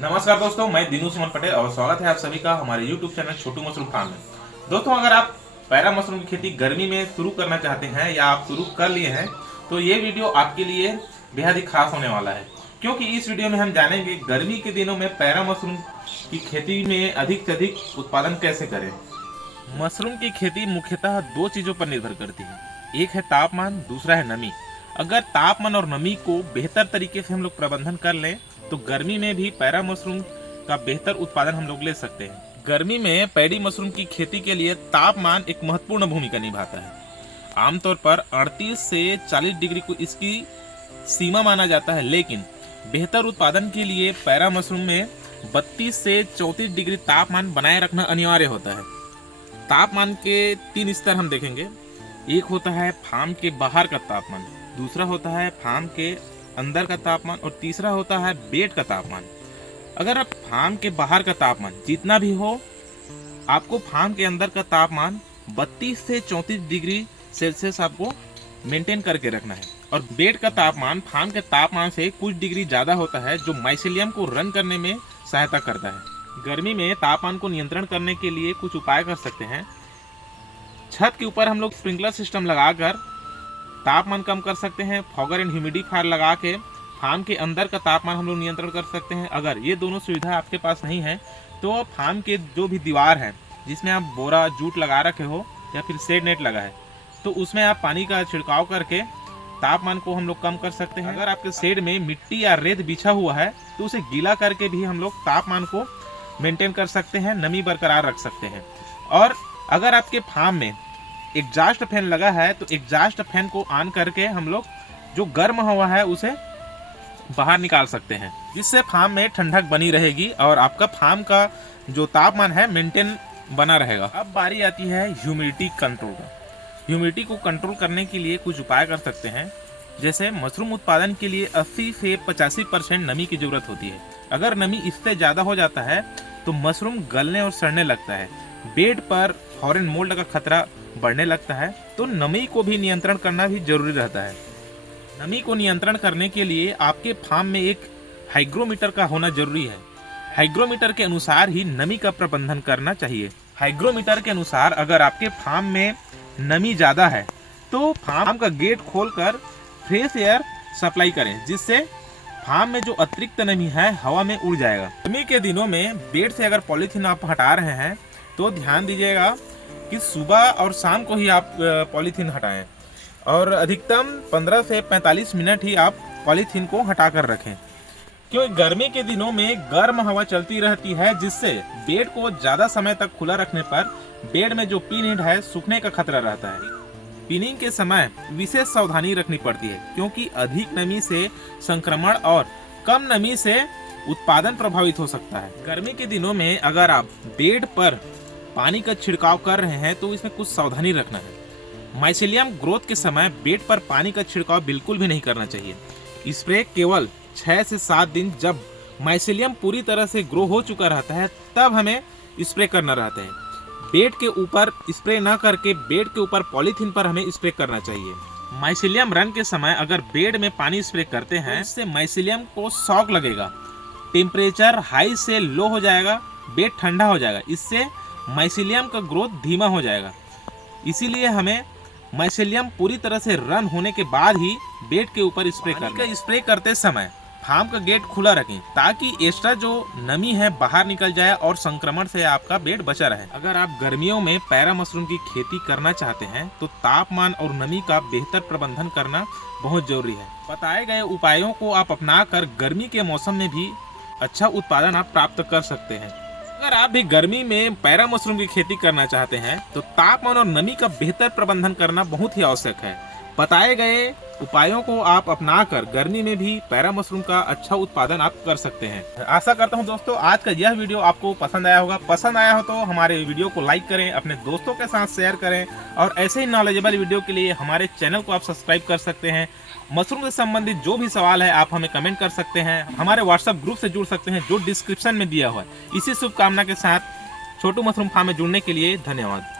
नमस्कार दोस्तों, मैं दिनू सुमन पटेल और स्वागत है आप सभी का हमारे YouTube चैनल छोटू मशरूम फार्म में। दोस्तों, अगर आप पैरा मशरूम की खेती गर्मी में शुरू करना चाहते हैं या आप शुरू कर लिए हैं तो ये वीडियो आपके लिए बेहद ही खास होने वाला है, क्योंकि इस वीडियो में हम जानेंगे गर्मी के दिनों में पैरा मशरूम की खेती में अधिक से अधिक उत्पादन कैसे करें। मशरूम की खेती मुख्यतः दो चीज़ों पर निर्भर करती है, एक है तापमान, दूसरा है नमी। अगर तापमान और नमी को बेहतर तरीके से हम लोग प्रबंधन कर लें तो गर्मी में भी पैरा मशरूम का बेहतर उत्पादन हम लोग ले सकते हैं। गर्मी में पैडी मशरूम की खेती के लिए तापमान एक महत्वपूर्ण भूमिका निभाता है। आमतौर पर 38 से 40 डिग्री को इसकी सीमा माना जाता है, लेकिन बेहतर उत्पादन के लिए पैरा मशरूम में 32 से 34 डिग्री तापमान बनाए रखना अनिवार्य होता है। तापमान के 3 स्तर हम देखेंगे। एक होता है फार्म के बाहर का तापमान, दूसरा होता है फार्म के अंदर का तापमान और तीसरा होता है बेड का तापमान। अगर आप फार्म के बाहर का तापमान जितना भी हो, आपको फार्म के अंदर का तापमान 32 से 34 डिग्री सेल्सियस आपको मेंटेन करके रखना है। और बेड का तापमान फार्म के तापमान से कुछ डिग्री ज़्यादा होता है, जो माइसेलियम को रन करने में सहायता करता है। गर्मी में तापमान को नियंत्रण करने के लिए कुछ उपाय कर सकते हैं। छत के ऊपर हम लोग स्प्रिंकलर सिस्टम लगाकर तापमान कम कर सकते हैं। फॉगर एंड ह्यूमिडिफायर लगा के फार्म के अंदर का तापमान हम लोग नियंत्रण कर सकते हैं। अगर ये दोनों सुविधा आपके पास नहीं है तो फार्म के जो भी दीवार है जिसमें आप बोरा जूट लगा रखे हो या फिर शेड नेट लगा है, तो उसमें आप पानी का छिड़काव करके तापमान को हम लोग कम कर सकते हैं। अगर आपके शेड में मिट्टी या रेत बिछा हुआ है तो उसे गीला करके भी हम लोग तापमान को मेंटेन कर सकते हैं, नमी बरकरार रख सकते हैं। और अगर आपके फार्म में एग्जॉस्ट फैन लगा है तो एग्जॉस्ट फैन को ऑन करके हम लोग जो गर्म हवा है उसे बाहर निकाल सकते हैं, जिससे फार्म में ठंडक बनी रहेगी और आपका फार्म का जो तापमान है मेंटेन बना रहेगा। अब बारी आती है ह्यूमिडिटी कंट्रोल का। ह्यूमिडिटी को कंट्रोल करने के लिए कुछ उपाय कर सकते हैं, जैसे मशरूम उत्पादन के लिए 80 से 85% नमी की जरूरत होती है। अगर नमी इससे ज़्यादा हो जाता है तो मशरूम गलने और सड़ने लगता है, बेड पर फॉरेन मोल्ड का खतरा बढ़ने लगता है। तो नमी को भी नियंत्रण करना भी जरूरी रहता है। नमी को नियंत्रण करने के लिए आपके फार्म में एक हाइग्रोमीटर का होना जरूरी है। हाइग्रोमीटर के अनुसार ही नमी का प्रबंधन करना चाहिए। हाइग्रोमीटर के अनुसार अगर आपके फार्म में नमी ज़्यादा है तो फार्म का गेट खोलकर फ्रेश एयर सप्लाई करें, जिससे फार्म में जो अतिरिक्त नमी है हवा में उड़ जाएगा। गर्मी के दिनों में बेड से अगर पॉलीथीन आप हटा रहे हैं तो ध्यान दीजिएगा कि सुबह और शाम को ही आप पॉलीथीन हटाएं और अधिकतम 15 से 45 मिनट ही आप पॉलीथीन को हटा कर रखें, क्योंकि गर्मी के दिनों में गर्म हवा चलती रहती है, जिससे बेड को ज़्यादा समय तक खुला रखने पर बेड में जो पिन हेड है सूखने का खतरा रहता है। पिनिंग के समय विशेष सावधानी रखनी पड़ती है, क्योंकि अधिक नमी से संक्रमण और कम नमी से उत्पादन प्रभावित हो सकता है। गर्मी के दिनों में अगर आप बेड पर पानी का छिड़काव कर रहे हैं तो इसमें कुछ सावधानी रखना है। माइसेलियम ग्रोथ के समय बेड पर पानी का छिड़काव बिल्कुल भी नहीं करना चाहिए। स्प्रे केवल 6 से 7 दिन, जब माइसेलियम पूरी तरह से ग्रो हो चुका रहता है तब हमें स्प्रे करना रहता है। बेड के ऊपर स्प्रे न करके बेड के ऊपर पॉलीथीन पर हमें स्प्रे करना चाहिए। माइसेलियम रन के समय अगर बेड में पानी स्प्रे करते हैं इससे माइसेलियम को शॉक लगेगा, टेम्परेचर हाई से लो हो जाएगा, बेड ठंडा हो जाएगा, इससे माइसेलियम का ग्रोथ धीमा हो जाएगा। इसीलिए हमें माइसेलियम पूरी तरह से रन होने के बाद ही बेड के ऊपर स्प्रे करना है। स्प्रे करते समय फार्म का गेट खुला रखें ताकि एक्स्ट्रा जो नमी है बाहर निकल जाए और संक्रमण से आपका बेड बचा रहे। अगर आप गर्मियों में पैरा मशरूम की खेती करना चाहते हैं तो तापमान और नमी का बेहतर प्रबंधन करना बहुत जरूरी है। बताए गए उपायों को आप अपनाकर गर्मी के मौसम में भी अच्छा उत्पादन आप प्राप्त कर सकते हैं। अगर आप भी गर्मी में पैरा मशरूम की खेती करना चाहते हैं तो तापमान और नमी का बेहतर प्रबंधन करना बहुत ही आवश्यक है। बताए गए उपायों को आप अपनाकर गर्मी में भी पैरा मशरूम का अच्छा उत्पादन आप कर सकते हैं। आशा करता हूं दोस्तों आज का यह वीडियो आपको पसंद आया होगा। पसंद आया हो तो हमारे वीडियो को लाइक करें, अपने दोस्तों के साथ शेयर करें और ऐसे ही नॉलेजेबल वीडियो के लिए हमारे चैनल को आप सब्सक्राइब कर सकते हैं। मशरूम से संबंधित जो भी सवाल है आप हमें कमेंट कर सकते हैं, हमारे व्हाट्सएप ग्रुप से जुड़ सकते हैं जो डिस्क्रिप्शन में दिया हुआ है। इसी शुभकामना के साथ छोटू मशरूम फार्म में जुड़ने के लिए धन्यवाद।